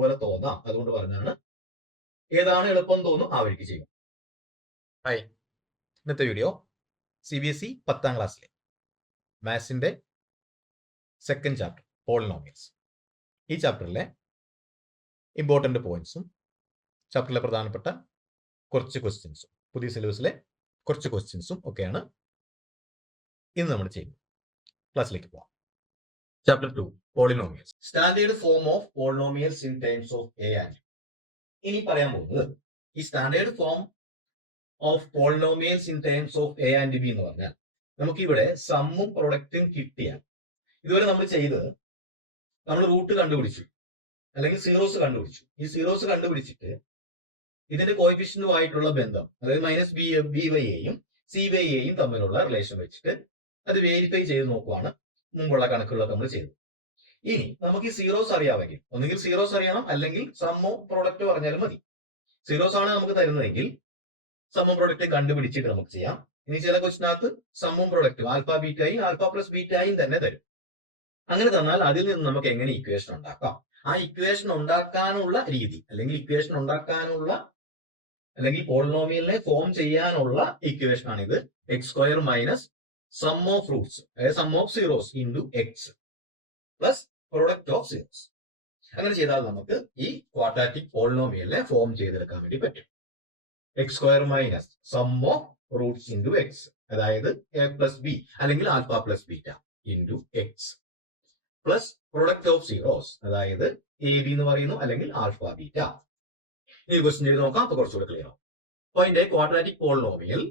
പോലെ തോന്നാം, അതുകൊണ്ട് പറഞ്ഞാണ് ഏതാണ് എളുപ്പം തോന്നും ആ വഴിക്ക് ചെയ്യും. ഹായ്, ഇന്നത്തെ വീഡിയോ CBSE 10ാം ക്ലാസ്സിലെ മാത്സിന്റെ സെക്കൻഡ് ചാപ്റ്റർ പോളിനോമിയൽസ്. ഈ ചാപ്റ്ററിലെ ഇമ്പോർട്ടന്റ് പോയിന്റ്സും ചാപ്റ്ററിലെ പ്രധാനപ്പെട്ട കുറച്ച് ക്വസ്റ്റ്യൻസും പുതിയ സിലബസിലെ കുറച്ച് ക്വസ്റ്റ്യൻസും ഒക്കെയാണ് ഇന്ന് നമ്മൾ ചെയ്യുന്നത്. ക്ലാസ്സിലേക്ക് പോവാം. Chapter 2 polynomials, standard form of polynomials in terms of A and. ഇനി പറയാൻ പോകുന്നത് ഈ standard form of polynomials in terms of A and B എന്ന് പറഞ്ഞാൽ നമുക്കിവിടെ സമ്മും പ്രൊഡക്റ്റും കിട്ടിയാൽ ഇതുവരെ നമ്മൾ ചെയ്തത് നമ്മൾ റൂട്ട് കണ്ടുപിടിച്ചു അല്ലെങ്കിൽ സീറോസ് കണ്ടുപിടിച്ചു. ഈ സീറോസ് കണ്ടുപിടിച്ചിട്ട് ഇതിന്റെ കോയിഫിഷ്യന്റുമായിട്ടുള്ള ബന്ധം, അതായത് മൈനസ് ബി ബൈ എയും സി ബൈ എയും തമ്മിലുള്ള റിലേഷൻ വെച്ചിട്ട് അത് വേരിഫൈ ചെയ്ത് നോക്കുവാണ് മുമ്പുള്ള കണക്കുകളൊക്കെ നമ്മൾ ചെയ്തത്. ഇനി നമുക്ക് ഈ സീറോസ് അറിയാമെങ്കിൽ ഒന്നുകിൽ സീറോസ് അറിയണം, അല്ലെങ്കിൽ സമ്മോ പ്രൊഡക്റ്റ് പറഞ്ഞാലും മതി. സീറോസ് ആണ് നമുക്ക് തരുന്നതെങ്കിൽ സമ്മും പ്രൊഡക്റ്റ് കണ്ടുപിടിച്ചിട്ട് നമുക്ക് ചെയ്യാം. ഇനി ചില ക്വസ്റ്റിനകത്ത് സമ്മും പ്രൊഡക്റ്റും ആൽഫ ബീറ്റയും ആൽഫ പ്ലസ് ബീറ്റയും തന്നെ തരും. അങ്ങനെ തന്നാൽ അതിൽ നിന്ന് നമുക്ക് എങ്ങനെ ഇക്വേഷൻ ഉണ്ടാക്കാം, ആ ഇക്വേഷൻ ഉണ്ടാക്കാനുള്ള രീതി അല്ലെങ്കിൽ ഇക്വേഷൻ ഉണ്ടാക്കാനുള്ള അല്ലെങ്കിൽ പോളിനോമിയലിനെ ഫോം ചെയ്യാനുള്ള ഇക്വേഷൻ ആണ് ഇത്. X square minus sum of roots, അതായത് sum of zeros into X plus product of zeros. അങ്ങനെ ചെയ്താൽ നമുക്ക് ഈ ക്വാഡ്രാറ്റിക് പോളിനോമിയലിനെ ഫോം ചെയ്തെടുക്കാൻ വേണ്ടി പറ്റും. X square minus sum of Roots into X, അതായത് എ പ്ലസ് ബി അല്ലെങ്കിൽ alpha plus beta into X plus product of zeros, അതായത് എ ബി എന്ന് പറയുന്നു അല്ലെങ്കിൽ ആൽഫ ബീറ്റ. ഈ ക്വസ്റ്റ്യൻ ചെയ്ത് നോക്കാം, അപ്പൊ കുറച്ചുകൂടെ ക്ലിയർ ആവും. Find A quadratic polynomial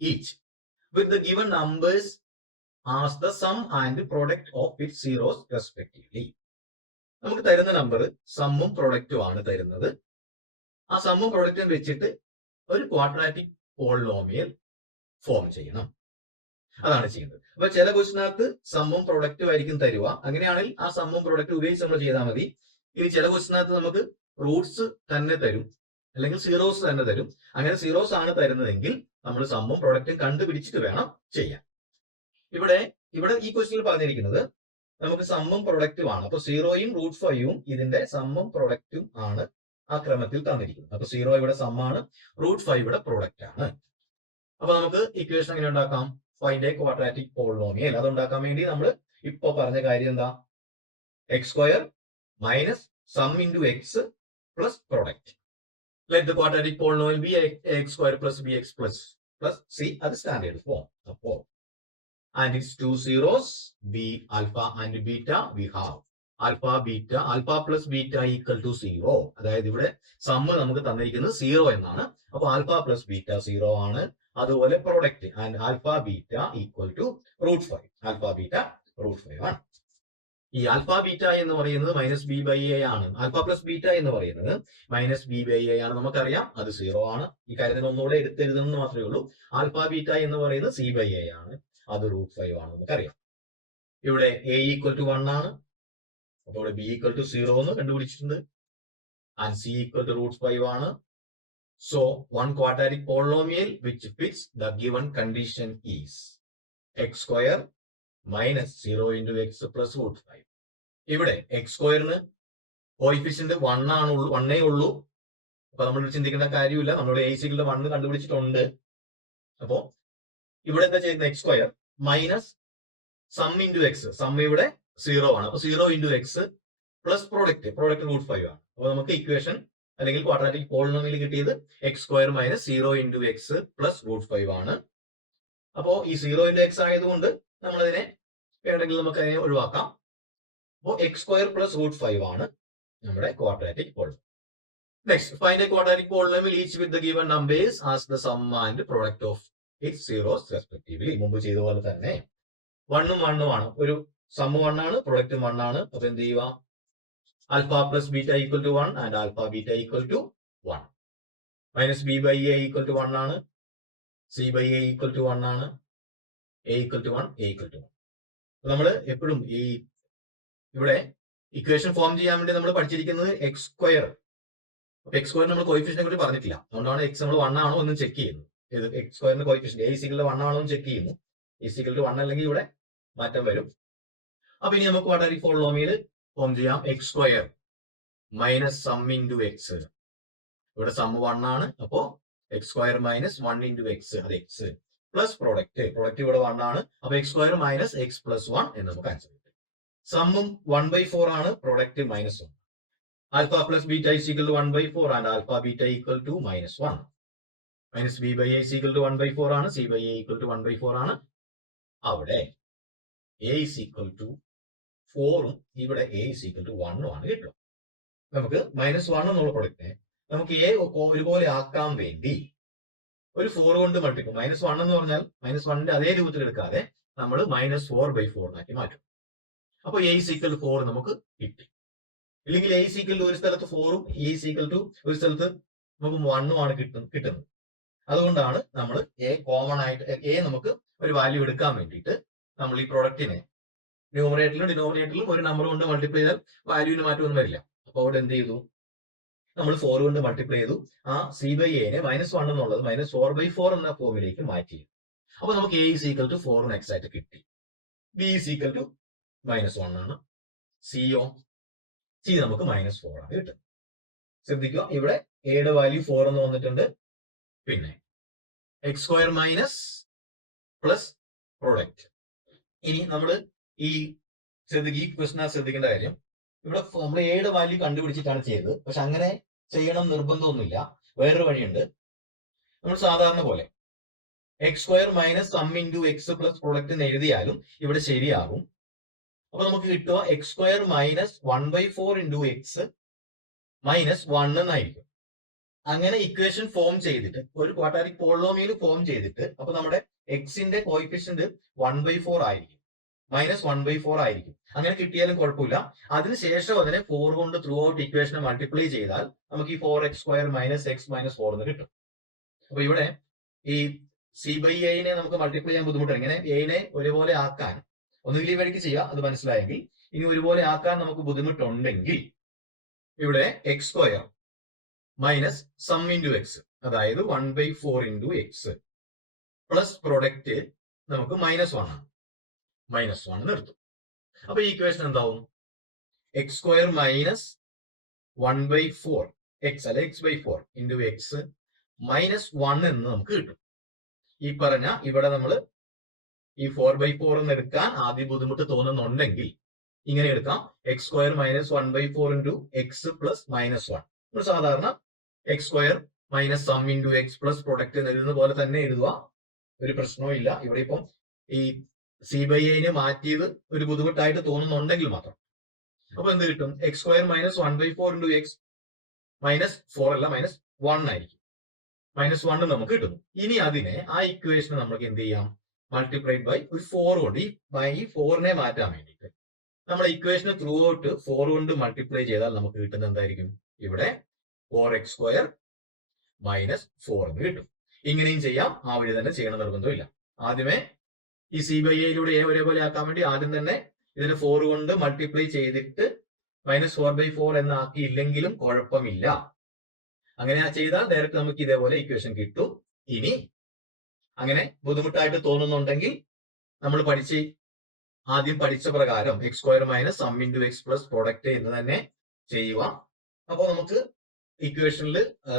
each with the given numbers as the sum and product of its zeros respectively. നമുക്ക് തരുന്ന നമ്പർ സമ്മും പ്രൊഡക്റ്റും ആണ് തരുന്നത്. ആ സമ്മും പ്രൊഡക്റ്റും വെച്ചിട്ട് ഒരു ക്വാഡ്രാറ്റിക് പോളിനോമിയൽ ഫോം ചെയ്യണം. അതാണ് ചെയ്യുന്നത്. അപ്പൊ ചില ക്വസ്റ്റിനകത്ത് സമ്മും പ്രൊഡക്റ്റും ആയിരിക്കും തരുക. അങ്ങനെയാണെങ്കിൽ ആ സമ്മും പ്രൊഡക്റ്റും ഉപയോഗിച്ച് നമ്മൾ ചെയ്താൽ മതി. ഇനി ചില ക്വസ്റ്റിനകത്ത് നമുക്ക് റൂട്ട്സ് തന്നെ തരും അല്ലെങ്കിൽ സീറോസ് തന്നെ തരും. അങ്ങനെ സീറോസ് ആണ് തരുന്നതെങ്കിൽ നമ്മൾ സമ്മും പ്രൊഡക്റ്റും കണ്ടുപിടിച്ചിട്ട് വേണം ചെയ്യാൻ. ഇവിടെ ഈ ക്വസ്റ്റിനിൽ പറഞ്ഞിരിക്കുന്നത് നമുക്ക് സമ്മും പ്രൊഡക്റ്റും ആണ്. അപ്പൊ സീറോയും റൂട്ട് 5ഉം ഇതിന്റെ സമ്മും പ്രൊഡക്റ്റും ആണ് ആ ക്രമത്തിൽ തന്നിരിക്കുന്നത്. അപ്പൊ സീറോ ഇവിടെ സമ്മാണ്, റൂട്ട് 5 ഇവിടെ പ്രൊഡക്റ്റ് ആണ്. അപ്പൊ നമുക്ക് ഇക്വേഷൻ എങ്ങനെ ഉണ്ടാക്കാം? Find A quadratic polynomial. അത് ഉണ്ടാക്കാൻ വേണ്ടി നമ്മൾ ഇപ്പൊ പറഞ്ഞ കാര്യം എന്താ? X square minus sum into X plus product. Let the quadratic polynomial B X square plus B X plus C. അത് സ്റ്റാൻഡേർഡ് ഫോം. അപ്പോ and its two zeros b alpha and beta, we have alpha beta, alpha plus beta equal to 0. അതായത് ഇവിടെ sum നമുക്ക് തന്നിരിക്കുന്നത് 0 എന്നാണ്. അപ്പൊ alpha plus beta 0 ആണ്. അതുപോലെ product and alpha beta equal to root 5. Alpha beta root 5 ആണ്. ഈ ആൽഫ ബീറ്റ എന്ന് പറയുന്നത് മൈനസ് ബി ബൈ എ ആണ്. ആൽഫ പ്ലസ് ബീറ്റ എന്ന് പറയുന്നത് മൈനസ് ബി ബൈ എ ആണ്. നമുക്കറിയാം അത് 0 ആണ്. ഈ കാര്യത്തിന് ഒന്നുകൂടെ എടുത്തെഴുതുന്നത് മാത്രമേ ഉള്ളൂ. ആൽഫ ബീറ്റ എന്ന് പറയുന്നത് സി ബൈ എ ആണ്. അത് റൂട്ട് 5 ആണ് നമുക്കറിയാം. ഇവിടെ എ ഈക്വൽ ടു 1 ആണ്. അപ്പൊ ഇവിടെ ബി ഈക്വൽ ടു 0 എന്ന് കണ്ടുപിടിച്ചിട്ടുണ്ട്. And c equal to root 5 ആണ്. So one quadratic polynomial which fits the given condition is x square minus 0 into X plus root 5. ഇവിടെ എക്സ് സ്ക്വയറിന് കോയിഫിഷ്യന്റ് 1 ഉള്ളൂ. അപ്പൊ നമ്മൾ ചിന്തിക്കേണ്ട കാര്യമില്ല, നമ്മുടെ എ സികളുടെ 1 കണ്ടുപിടിച്ചിട്ടുണ്ട്. അപ്പോ ഇവിടെ എന്താ ചെയ്യുന്നത്? X square minus sum into X, sum ഇവിടെ 0 ആണ്. അപ്പൊ 0 into X plus product root 5 ആണ്. അപ്പൊ നമുക്ക് ഇക്വേഷൻ അല്ലെങ്കിൽ ക്വാഡ്രാറ്റിക് പോളിനോമിയൽ കിട്ടിയത് X square minus 0 into X plus root 5 ആണ്. അപ്പോ ഈ 0 ഇൻറ്റു എക്സ് ആയതുകൊണ്ട് നമ്മളതിനെ വേണമെങ്കിൽ നമുക്ക് അതിനെ ഒഴിവാക്കാം. അപ്പോൾ എക്സ് സ്ക്വയർ പ്ലസ് റൂട്ട് 5 ആണ് നമ്മുടെ quadratic polynomial. Next, find A quadratic polynomial each with the given numbers as the sum and product of its zeros respectively. മുമ്പ് ചെയ്ത പോലെ തന്നെ 1ഉം 1ഉം ആണ്. ഒരു സം 1 ആണ്, പ്രൊഡക്റ്റും 1 ആണ്. അപ്പൊ എന്ത് ചെയ്യുക? Alpha plus beta equal to 1 and alpha beta equal to 1. Minus B by A equal to 1 ആണ്. C by A equal to 1 ആണ്. A equal to 1, A equal to 1. നമ്മൾ എപ്പോഴും ഈ ഇവിടെ ഇക്വേഷൻ ഫോം ചെയ്യാൻ വേണ്ടി നമ്മൾ പഠിച്ചിരിക്കുന്നത് എക്സ് സ്ക്വയർ. എക്സ് സ്ക്വയർ നമ്മൾ കോയിഫിഷ്യനെ കുറിച്ച് പറഞ്ഞിട്ടില്ല. അതുകൊണ്ടാണ് എക്സ് നമ്മൾ 1 ആണോ എന്ന് ചെക്ക് ചെയ്യുന്നത്. എക്സ് സ്ക്വയറിന്റെ കോയിഫിഷ്യന്റ് എ സികളുടെ 1 ആണോ എന്ന് ചെക്ക് ചെയ്യുന്നു. എ സികളുടെ 1 അല്ലെങ്കിൽ ഇവിടെ മാറ്റം വരും. അപ്പൊ ഇനി നമുക്ക് ക്വാഡ്രാറ്റിക് പോളിനോമിയൽ ഫോം ചെയ്യാം. X square minus sum into X. ഇവിടെ സം 1 ആണ്. അപ്പോ X square minus 1 into X, അത് എക്സ് പ്ലസ് പ്രൊഡക്റ്റ് ഇവിടെ 1 ആണ്. അപ്പൊ X square minus X plus 1 എന്ന് നമുക്ക് ആൻസർ കിട്ടും. സമ്മും 1/4 ആണ്, product minus 1. Alpha plus beta is equal to 1/4 and alpha beta equal to -1. Minus B by A is equal to 1/4 ആണ്, C by A equal to 1/4 ആണ്. അവിടെ A is equal to 4ഉം ഇവിടെ എ ഈസ് ഈക്വൽ ടു 1ഉം ആണ് കിട്ടും. നമുക്ക് -1 എന്നുള്ള പ്രൊഡക്റ്റിനെ നമുക്ക് എ ഒരുപോലെ ആക്കാൻ വേണ്ടി ഒരു 4 കൊണ്ട് മൾട്ടിപ്ലൈ, -1 എന്ന് പറഞ്ഞാൽ -1ന്റെ അതേ രൂപത്തിൽ എടുക്കാതെ നമ്മൾ -4/4 ആക്കി മാറ്റും. അപ്പൊ എ ഈസ് ഈക്വൽ ടു 4 നമുക്ക് കിട്ടി. ഇല്ലെങ്കിൽ എ ഈസ് ഈക്വൽ ടു ഒരു സ്ഥലത്ത് 4ഉം എ ഈസ് ഈക്വൽ ടു ഒരു സ്ഥലത്ത് നമുക്ക് 1ഉം ആണ് കിട്ടുന്നത്. അതുകൊണ്ടാണ് നമ്മൾ എ കോമൺ ആയിട്ട് എ നമുക്ക് ഒരു വാല്യൂ എടുക്കാൻ വേണ്ടിയിട്ട് നമ്മൾ ഈ പ്രൊഡക്റ്റിനെ ന്യൂമറേറ്ററിലും ഡിനോമിനേറ്ററിലും ഒരു നമ്പർ കൊണ്ട് മൾട്ടിപ്ലൈ ചെയ്താൽ വാല്യൂവിന് മാറ്റമൊന്നും വരില്ല. അപ്പോൾ അവിടെ എന്ത് ചെയ്തു, നമ്മൾ 4 കൊണ്ട് മൾട്ടിപ്ലൈ ചെയ്തു. ആ സി ബൈ എനെ -1 എന്നുള്ളത് -4/4 എന്ന ഫോമിലേക്ക് മാറ്റി. അപ്പൊ നമുക്ക് A is equal to 4 X ആയിട്ട് കിട്ടി. ബി ഈസ് ഈക്വൽ ടു -1 ആണ്. സിയോ സി നമുക്ക് -4 ആണ് കിട്ടും. ശ്രദ്ധിക്കുക, ഇവിടെ എയുടെ വാല്യൂ 4 എന്ന് വന്നിട്ടുണ്ട്. പിന്നെ X square minus plus product. ഇനി നമ്മൾ ഈ ക്വസ്റ്റൻ ശ്രദ്ധിക്കേണ്ട കാര്യം, ഇവിടെ നമ്മൾ എയുടെ വാല്യൂ കണ്ടുപിടിച്ചിട്ടാണ് ചെയ്തത്. പക്ഷെ അങ്ങനെ ചെയ്യണം നിർബന്ധമൊന്നുമില്ല. വേറൊരു വഴിയുണ്ട്. നമ്മൾ സാധാരണ പോലെ X square minus sum into X plus product എന്ന് എഴുതിയാലും ഇവിടെ ശരിയാകും. അപ്പൊ നമുക്ക് കിട്ടുക X square minus 1/4 into X -1 എന്നായിരിക്കും. അങ്ങനെ ഇക്വേഷൻ ഫോം ചെയ്തിട്ട് ഒരു ക്വാഡ്രാറ്റിക് പോളിനോമിയൽ ഫോം ചെയ്തിട്ട് അപ്പൊ നമ്മുടെ എക്സിന്റെ കോയിഫിഷ്യന്റ് 1/4 ആയിരിക്കും, -1/4 ആയിരിക്കും. അങ്ങനെ കിട്ടിയാലും കുഴപ്പമില്ല. അതിനുശേഷം അതിനെ 4 കൊണ്ട് ത്രൂ ഔട്ട് ഇക്വേഷനെ മൾട്ടിപ്ലൈ ചെയ്താൽ നമുക്ക് ഈ 4x² - x - 4 എന്ന് കിട്ടും. അപ്പൊ ഇവിടെ ഈ സി ബൈ എനെ നമുക്ക് മൾട്ടിപ്ലൈ ചെയ്യാൻ ബുദ്ധിമുട്ടാണ്. ഇങ്ങനെ എനെ ഒരുപോലെ ആക്കാൻ ഒന്നുകിൽ ഈ വഴിക്ക് ചെയ്യുക, അത് മനസ്സിലായെങ്കിൽ. ഇനി ഒരുപോലെ ആക്കാൻ നമുക്ക് ബുദ്ധിമുട്ടുണ്ടെങ്കിൽ ഇവിടെ x² minus sum into X, അതായത് 1/4 ഇൻറ്റു എക്സ് പ്ലസ് പ്രൊഡക്റ്റ് നമുക്ക് -1 ആണ്. -1 എടുത്തു. അപ്പൊ ഈ ഇക്വേഷൻ എന്താവും? x² മൈനസ് 1/4 എക്സ് അല്ലെ x/4 ഇൻറ്റു എക്സ് -1 എന്ന് നമുക്ക് കിട്ടും. ഈ പറഞ്ഞ ഇവിടെ നമ്മൾ ഈ 4/4 എന്ന് എടുക്കാൻ ആദ്യം ബുദ്ധിമുട്ട് തോന്നുന്നുണ്ടെങ്കിൽ ഇങ്ങനെ എടുക്കാം. x² minus 1/4 into X plus -1. നമ്മൾ സാധാരണ x² minus sum into X plus product എന്ന് എഴുതുന്ന പോലെ തന്നെ എഴുതുക, ഒരു പ്രശ്നവും ഇല്ല. ഇവിടെ ഇപ്പം ഈ സി ബൈ എനെ മാറ്റിയത് ഒരു ബുദ്ധിമുട്ടായിട്ട് തോന്നുന്നുണ്ടെങ്കിൽ മാത്രം. അപ്പൊ എന്ത് കിട്ടും? x² മൈനസ് 1/4 ഇൻറ്റു എക്സ് -4 അല്ല -1 ആയിരിക്കും. -1 നമുക്ക് കിട്ടുന്നു. ഇനി അതിനെ ആ ഇക്വേഷനെ നമുക്ക് എന്ത് ചെയ്യാം? മൾട്ടിപ്ലൈഡ് ബൈ ഒരു 4 കൊണ്ട് ഈ 4നെ മാറ്റാൻ വേണ്ടിയിട്ട് നമ്മൾ ഇക്വേഷന് ത്രൂ ഔട്ട് 4 കൊണ്ട് മൾട്ടിപ്ലൈ ചെയ്താൽ നമുക്ക് കിട്ടുന്നത് എന്തായിരിക്കും? ഇവിടെ 4x² -4 എന്ന് കിട്ടും. ഇങ്ങനെയും ചെയ്യാം, ആ വഴി തന്നെ ചെയ്യണം നിർബന്ധമില്ല. ആദ്യമേ ഈ സി ബൈ എയിലൂടെ എ ഒരേപോലെ ആക്കാൻ വേണ്ടി ആദ്യം തന്നെ ഇതിന് 4 കൊണ്ട് മൾട്ടിപ്ലൈ ചെയ്തിട്ട് -4/4 എന്നാക്കിയില്ലെങ്കിലും കുഴപ്പമില്ല. അങ്ങനെ ചെയ്താൽ ഡയറക്റ്റ് നമുക്ക് ഇതേപോലെ ഇക്വേഷൻ കിട്ടും. ഇനി അങ്ങനെ ബുദ്ധിമുട്ടായിട്ട് തോന്നുന്നുണ്ടെങ്കിൽ നമ്മൾ ആദ്യം പഠിച്ച പ്രകാരം x² minus sum into X plus product എന്ന് തന്നെ ചെയ്യുക. അപ്പോൾ നമുക്ക് ഇക്വേഷനിൽ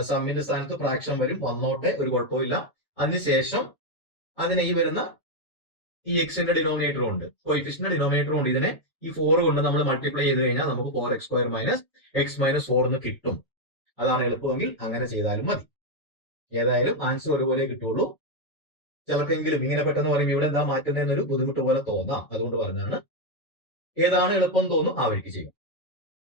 സമ്മിന്റെ സ്ഥാനത്ത് ഫ്രാക്ഷൻ വന്നോട്ടെ, ഒരു കുഴപ്പമില്ല. അതിനുശേഷം അതിനെ ഈ വരുന്ന ഈ എക്സിന്റെ ഡിനോമിനേറ്ററും ഉണ്ട്, കോയിഫിഷ്യന്റ് ഡിനോമിനേറ്ററും ഉണ്ട്. ഇതിനെ ഈ 4 കൊണ്ട് നമ്മൾ മൾട്ടിപ്ലൈ ചെയ്ത് കഴിഞ്ഞാൽ നമുക്ക് 4x² മൈനസ് x - 4 എന്ന് കിട്ടും. അതാണ് എളുപ്പമെങ്കിൽ അങ്ങനെ ചെയ്താലും മതി. ഏതായാലും ആൻസർ ഒരുപോലെ കിട്ടുള്ളൂ. ചിലർക്കെങ്കിലും ഇങ്ങനെ പെട്ടെന്ന് പറയുമ്പോൾ ഇവിടെ എന്താ മാറ്റുന്നതെന്നൊരു ബുദ്ധിമുട്ട് പോലെ തോന്നാം. അതുകൊണ്ട് പറഞ്ഞാണ്. ഏതാണ് എളുപ്പം തോന്നും ആ വഴിക്ക് ചെയ്യും.